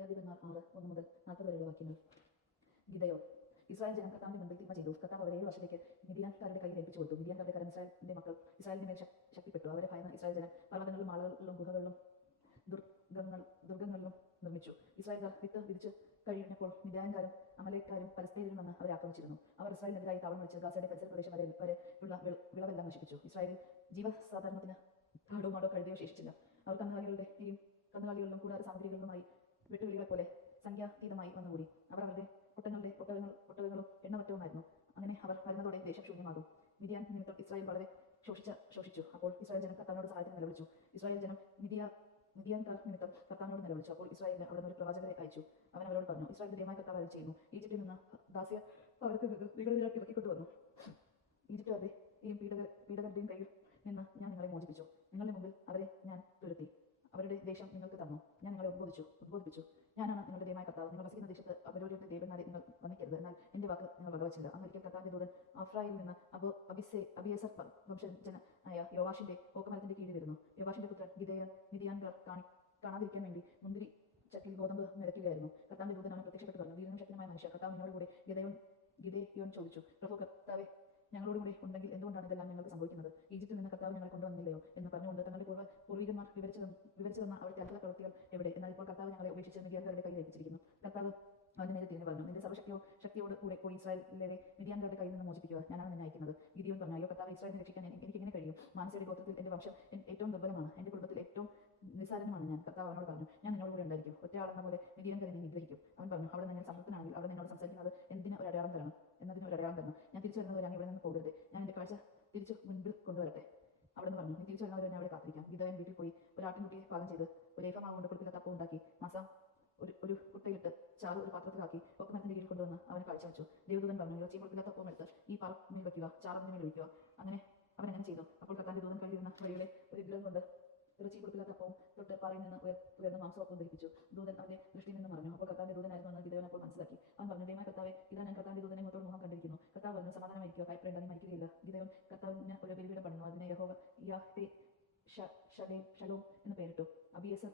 ന്യായാധിപന്മാർ 6:1-40 വരെയുള്ള വാക്യങ്ങൾ. ഗിദെയോൻ. ഇസ്രായേൽ ജനം കർത്താവിന്റെ മുൻപിൽ തിന്മ ചെയ്തു. കർത്താവ് അവരെ 7 വർഷത്തേക്ക് മിദ്യാൻകാരുടെ കയ്യിൽ ഏൽപ്പിച്ചു കൊടുത്തു. മിദ്യാൻകാരുടെ കരം ഇസ്രായേലിന്റെ മക്കൾ ഇസ്രായേലിന്റെ മേൽ ശക്തിപ്പെട്ടു. അവരെ ഭയന്ന ഇസ്രായേൽ ജനം പർവ്വതങ്ങളിലും മാളകളിലും ഗുഹകളിലും ദുർഗങ്ങളിലും നിർമ്മിച്ചു. ഇസ്രായേൽക്കാർ വിത്ത് വിധിച്ച് കഴിയുന്നപ്പോൾ മിദ്യാൻകാരും അമലേക്കാരും പലസ്തീനിൽ നിന്ന് അവരെ ആക്രമിച്ചിരുന്നു. അവർ ഇസ്രായേലിനെതിരായി താവളം വിളിച്ച് ഗാസയുടെ പരിസര പ്രദേശം വരെ ഉള്ള വിളവെല്ലാം നശിപ്പിച്ചു. ഇസ്രായേലിൽ ജീവസാധാരണത്തിന് ആടോ മാടോ കഴുതയോ ശേഷിച്ചില്ല. അവർ കന്നുകാലികളിലും കൂടാര സാമഗ്രികളിലുമായി വെട്ടുകിളികളെ പോലെ സംഖ്യാതീതമായി വന്നുകൂടി. അവർ അവരുടെ ഒട്ടകങ്ങളും എണ്ണമറ്റവുമായിരുന്നു. അങ്ങനെ അവർ വരുന്നതോടെ ദേശം ശൂന്യമാകും. മിദ്യാൻ നിമിത്തം ഇസ്രായേൽ വളരെ ശോഷിച്ചു. അപ്പോൾ ഇസ്രായേൽ ജനം കർത്താവിനോട് സഹായത്തിന് നിലവിളിച്ചു. ഇസ്രായേൽ ജനം മിദ്യാൻകാർ നിമിത്തം കർത്താവിനോട് നിലവിളിച്ചു. അപ്പോൾ ഇസ്രായേലിന് അവിടെ നിന്ന് ഒരു പ്രവാചകരെ അയച്ചു. അവൻ അവരോട് പറഞ്ഞു, ഇസ്രായേൽ ദൈവമായ കർത്താവ് അരുളി ചെയ്യുന്നു, ഈജിപ്തിൽ നിന്ന് ദാസ്യ ഭാഗത്ത് നിന്ന് നിങ്ങളിലേക്ക് ഇറക്കിക്കൊണ്ടുവന്നു. ഈജിപ്തുകാരുടെയും പീഡകരുടെയും കയ്യിൽ നിന്ന് ഞാൻ നിങ്ങളെ മോചിപ്പിച്ചു. നിങ്ങളുടെ മുമ്പിൽ അവരെ ഞാൻ തുരത്തി. അവരുടെ ദേശം നിങ്ങൾക്ക് തന്നു. ഞാൻ നിങ്ങളെ ഉദ്ബോധിപ്പിച്ചു. ഞാനാണ് നിങ്ങളുടെ ദൈവമായ കർത്താവ്. നിങ്ങൾ വസിക്കുന്ന ദേശത്ത് അവരോരുടെ ദൈവന്മാരെ നിങ്ങൾ വന്ദിക്കരുത്. എന്നാൽ എന്റെ വാക്ക് നിങ്ങൾ വകവച്ചില്ല. അന്നൊരിക്കൽ കർത്താവിന്റെ ദൂതൻ അഫ്രായിൽ നിന്ന് അബിയേസർ വംശജനായ യോവാഷിന്റെ ഓക്കമരത്തിന്റെ കീഴിലിരുന്നു. യോവാഷിന്റെ പുത്രൻ ഗിദെയോൻ മിദ്യാൻകാർ കാണാതിരിക്കാൻ വേണ്ടി മുന്തിരി ചക്കിൽ ഗോതമ്പ് നിരക്കുകയായിരുന്നു. കർത്താവിന്റെ ദൂതൻ അവൻ പ്രത്യക്ഷപ്പെട്ട് പറഞ്ഞു, വീരനും ശക്തനുമായ മനുഷ്യ, കർത്താവ് നിന്നോട് കൂടെ. ഗിദെയോൻ ചോദിച്ചു, പ്രഭു കർത്താവെ, ഞങ്ങളോടുകൂടി ഉണ്ടെങ്കിൽ എന്തുകൊണ്ടാണ് ഇതെല്ലാം ഞങ്ങൾക്ക് സംഭവിക്കുന്നത്? ഈജിപ്തിൽ നിന്ന് കർത്താവ് ഞങ്ങളെ കൊണ്ടുവന്നില്ലയോ എന്ന് പറഞ്ഞുകൊണ്ട് തങ്ങളുടെ പൂർവികന്മാർ വിവരിച്ചു തന്ന അവിടുത്തെ അത്ഭുത പ്രവൃത്തികൾ എവിടെ? എന്നാൽ ഇപ്പോൾ കർത്താവ് ഞങ്ങളെ ഉപേക്ഷിച്ച് മിദ്യാൻകാരുടെ കയ്യിൽ ഏൽപ്പിച്ചിരിക്കുന്നു. കർത്താവ് അവന്റെ നേരെ തിരിഞ്ഞു പറഞ്ഞു, നിന്റെ ശക്തിയോട് കൂടെ പോയി ഇസ്രായേലിലെ മിദ്യാൻകാരുടെ കയ്യിൽ നിന്ന് മോചിപ്പിക്കുക. ഞാനാണ് നിന്നെ അയക്കുന്നത്. ഗിദെയോൻ പറഞ്ഞു, അയ്യോ കർത്താവ്, ഇസ്രായേലിനെ രക്ഷിക്കാൻ എനിക്ക് എങ്ങനെ കഴിയും? മാനസയുടെ ഗോത്രത്തിൽ എന്റെ വംശം ഏറ്റവും ദുർബലമാണ്. എന്റെ കുടുംബത്തിൽ ഏറ്റവും നിസ്സാരനുമാണ് ഞാൻ. കർത്താവ് അവനോട് പറഞ്ഞു, ഞാൻ നിന്നോട് കൂടെ ഉണ്ടായിരിക്കും. ഒറ്റയാളെന്ന പോലെ മിദ്യാൻകാരെ നീ നിഗ്രഹിക്കും. അവൻ പറഞ്ഞു, അവിടെ നിന്ന് ഞാൻ സംതൃപ്തനാണെങ്കിൽ അവിടെ നിന്നോട് സംസാരിക്കുന്നത് എന്നതിന് ഒരു അടയാളം തരണം. ഞാൻ തിരിച്ചു വരുന്നവരെ ഇവിടെ നിന്ന് പോകരുത്. ഞാൻ എന്റെ കാഴ്ച തിരിച്ചു മുൻപിൽ കൊണ്ടുവരട്ടെ. അവിടെ നിന്ന് പറഞ്ഞു, നീ തിരിച്ചു വരുന്നവരെ ഞാൻ അവിടെ കാത്തിരിക്കാം. ഗിദെയോൻ വീട്ടിൽ പോയി ഒരു ആട്ടിൻകുട്ടിയെ പാകം ചെയ്ത് ഒരു ഏഫമാവ് കൊണ്ട് പുളിപ്പില്ലാത്ത അപ്പം ഉണ്ടാക്കി മാസം ഒരു കുട്ടയിലിട്ട് ചാറ് ഒരു പാത്രത്തിലാക്കി ഒക്കമരത്തിന്റെ കീഴിൽ കൊണ്ടുവന്ന് അവന് കാഴ്ച വെച്ചു. ദൈവദൂതൻ പറഞ്ഞു, ഇറച്ചി പുളിപ്പില്ലാത്ത അപ്പം എടുത്ത് ഈ പറമ്പിൽ വയ്ക്കുക, ചാറതിന് മേൽ ഒഴിക്കുക. അങ്ങനെ അവൻ അങ്ങനെ ചെയ്തു. അപ്പോൾ കർത്താവിന്റെ ദൂതൻ കയ്യിലിരുന്ന വഴിയുടെ ഒരു വിരൽ കൊണ്ട് ഇറച്ചി പുളിപ്പില്ലാത്ത അപ്പവും തൊട്ട് പാറയിൽ നിന്ന് ഉയർന്ന മാംസവും ധരിപ്പിച്ചു. ദൂതൻ അവന്റെ ദൃഷ്ടിയിൽ നിന്ന് മറിഞ്ഞു. അപ്പോൾ കർത്താവിന്റെ ദൂതനായിരുന്നു എന്ന് ഗിദെയോൻ അപ്പോൾ മനസ്സിലാക്കി. അവൻ പറഞ്ഞു, ദൈവമായ കർത്താവെ, ഇതാ ഞാൻ കർത്താവിന്റെ ദൂതനെ മുഖം കണ്ടിരിക്കുന്നു. കർത്താവ് പറഞ്ഞു, സമാധാനമായിരിക്കുക, ഭയപ്പെടേണ്ട, നീ മരിക്കുകയില്ല. ഗിദെയോൻ കർത്താവിന് ഒരു ബലിപീഠം പണിതു. അതിനെ യഹോവ യാഹ്വേ ഷലോം എന്ന് പേരിട്ടു. അബിയേസർ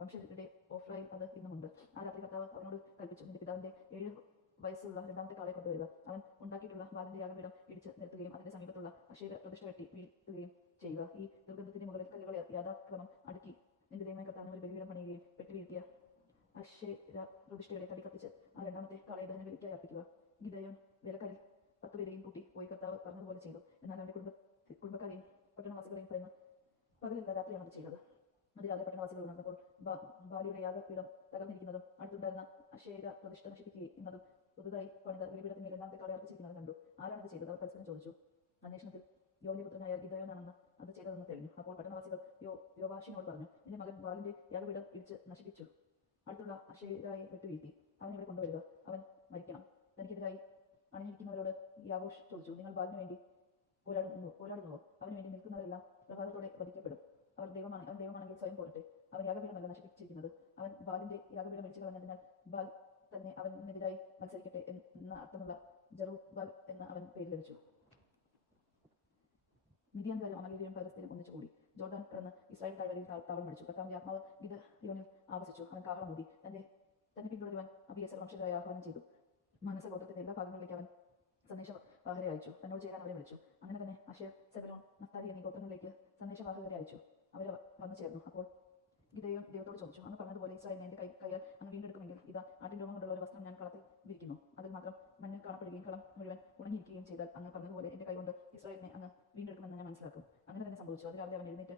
വംശജരുടെ ഓഫ്രയിൽ അത് ഇന്നുമുണ്ട്. ആ രാത്രി കർത്താവ് അവനോട് കൽപ്പിച്ചു, നിന്റെ പിതാവിന്റെ 7 വയസ്സുള്ള രണ്ടാമത്തെ കാളയെ കൊണ്ടുവരിക. അവൻ ഉണ്ടാക്കിയിട്ടുള്ള ബാലിന്റെ യാഗപീഠം ഇടിച്ച് നിർത്തുകയും അതിന്റെ സമീപത്തുള്ള അക്ഷേര പ്രതിഷ്ഠ വെട്ടി വീഴ്ത്തുകയും ചെയ്യുക. ഈ ദുർഗന്ധത്തിന്റെ മുകളിൽ കല്ലുകൾ യാഥാക്രമം അടുക്കി നിന്റെ ദൈവമായ കർത്താവിന് ഒരു ബലിപീഠം പണിയുകയും വെട്ടി വീഴ്ത്തിയ അക്ഷേര പ്രതിഷ്ഠയുടെ തടി കത്തിച്ച് ആ രണ്ടാമത്തെ കാളയെ ദഹന ബലിക്കായി അർപ്പിക്കുക. ഗിദെയോൻ വേലക്കാരിൽ 10 പേരെയും കൂട്ടി പോയി. കർത്താവ് പറഞ്ഞതുപോലെ ചെയ്തു. എന്നാൽ അവന്റെ കുടുംബക്കാരെയും പട്ടണവാസികളെയും ഭയന്ന് പകലില്ല രാത്രിയാണ് അത് ചെയ്തത്. അതിരാവിലെ പട്ടണവാസികൾ ഉണർന്നപ്പോൾ ബാലിയുടെ യാഗപീഠം തകർന്നിരിക്കുന്നതും അടുത്തുണ്ടായിരുന്ന അക്ഷേര പ്രതിഷ്ഠ നശിപ്പിക്കുന്നതും പുതുതായി പണിത ബലിപീഠത്തിന് രണ്ടാമത്തെ കാളെ അർപ്പിച്ചിരിക്കുന്നത് കണ്ടു. ആരാണത് ചെയ്തത്? അവർ പരസ്പരം ചോദിച്ചു. അന്വേഷണത്തിൽ യോവിന്റെ പുത്രനായ ഗിദെയോനാണെന്ന് അത് ചെയ്തതെന്ന് തെളിഞ്ഞു. അപ്പോൾ പട്ടണവാസികൾ യോവാഷിനോട് പറഞ്ഞു, എന്റെ മകൻ ബാലിന്റെ യാഗപീഠം ഇടിച്ച് നശിപ്പിച്ചു, അടുത്തുള്ള അക്ഷേരായി വെട്ടുവീഴ്ത്തി. അവൻ ഇവിടെ കൊണ്ടുവരിക, അവൻ മരിക്കണം. തനിക്കെതിരായി അണിഞ്ഞിരിക്കുന്നവരോട് യാവോഷ് ചോദിച്ചു, നിങ്ങൾ ബാലിനു വേണ്ടി പോരാടുന്നുവോ? അവന് വേണ്ടി നിൽക്കുന്നവരെല്ലാം പ്രഭാതത്തോടെ വധിക്കപ്പെടും. അവൻ ദൈവമാണെങ്കിൽ സ്വയം പോരട്ടെ. അവൻ യാഗപീഠമല്ല നശിപ്പിച്ചിരിക്കുന്നത്. അവൻ ബാലിന്റെ യാഗപീഠം ഇടിച്ചു കളഞ്ഞതിനാൽ ബാൽ തന്നെ അവനെതിരായി മത്സരിക്കട്ടെ എന്ന അർത്ഥമുള്ള ജെറുബ്ബാൽ എന്ന അവൻ പേര് ലഭിച്ചു. മിദ്യാൻകാരും അമലേരിയരും പലസ്തീനും ഒന്നിച്ചുകൂടി ജോർദാൻ കടന്ന് ഇസ്രായേൽ താഴ്വരയിൽ താവളം പിടിച്ചു. കർത്താവിന്റെ ആത്മാവ് ഗിദെയോനിൽ ആവസിച്ചു. അവൻ കാഹളം ഊതി. തന്നെ പിന്തുടരുവാൻ അബിയേസർ വംശജരായ ആഹ്വാനം ചെയ്തു. മനസ്സ് ഗോത്രത്തിന്റെ എല്ലാ ഭാഗങ്ങളിലേക്ക് അവൻ സന്ദേശവാഹകരെ അയച്ചു. തന്നോട് ചെയ്യാൻ അവരെ വിളിച്ചു. അങ്ങനെ തന്നെ അശേർ, സെബലോൻ, നഫ്താലി എന്നീ ഗോത്രങ്ങളിലേക്ക് സന്ദേശവാഹകരെ അയച്ചു. അവരെ വന്നു ചേർന്നു. അപ്പോൾ ഗിദെയോൻ ദൈവത്തോട് ചോദിച്ചു, അങ്ങ് പറഞ്ഞതുപോലെ ഇസ്രായേലിനെ എന്റെ കയ്യാൽ അങ്ങ് വീണ്ടെടുക്കുമെങ്കിൽ ഇതാ ആട്ടിൻ രോമം കൊണ്ടുള്ള ഒരു വസ്ത്രം ഞാൻ കളത്തിൽ വിരിക്കുന്നു. അതിൽ മാത്രം മണ്ണിൽ കാണപ്പെടുകയും കളം മുഴുവൻ ഉണങ്ങിയിരിക്കുകയും ചെയ്താൽ അങ്ങ് പറഞ്ഞതുപോലെ എന്റെ കൈ കൊണ്ട് ഇസ്രായേലിനെ അങ്ങ് വീണ്ടെടുക്കുമെന്ന് ഞാൻ മനസ്സിലാക്കും. അങ്ങനെ തന്നെ സംഭവിച്ചു. അതിരാവിലെ അവൻ എഴുന്നേറ്റ്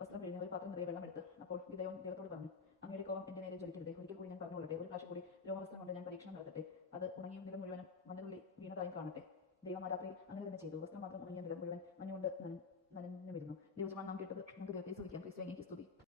വസ്ത്രം കഴിഞ്ഞ് ഒരു പാത്രം നിറയെ വെള്ളം എടുത്ത് അപ്പോൾ ഗിദെയോൻ ദൈവത്തോട് പറഞ്ഞു, അങ്ങയുടെ കോപം എന്റെ നേരെ ജ്വലിക്കരുതേ. ഒരിക്കൽ കൂടി ഞാൻ പറഞ്ഞുകൊള്ളട്ടെ. ഒരു പ്രാവശ്യം കൂടി രോമവസ്ത്രം കൊണ്ട് ഞാൻ പരീക്ഷണം നടത്തട്ടെ. അത് ഉണങ്ങിയും നിലം മുഴുവനും മഞ്ഞുള്ളി വീണതായും കാണട്ടെ. ദൈവം ആ രാത്രി അങ്ങനെ തന്നെ ചെയ്തു. വസ്ത്രം മാത്രം ഉണങ്ങിയ നിലം മുഴുവൻ മഞ്ഞുകൊണ്ട് നനഞ്ഞു വരുന്നു. ദൈവജനമാണ് നാം കേട്ടത്. നമുക്ക് ദൈവത്തെ സ്തുതിക്കാം. ക്രിസ്തുവേ അങ്ങേക്ക് സ്തുതി.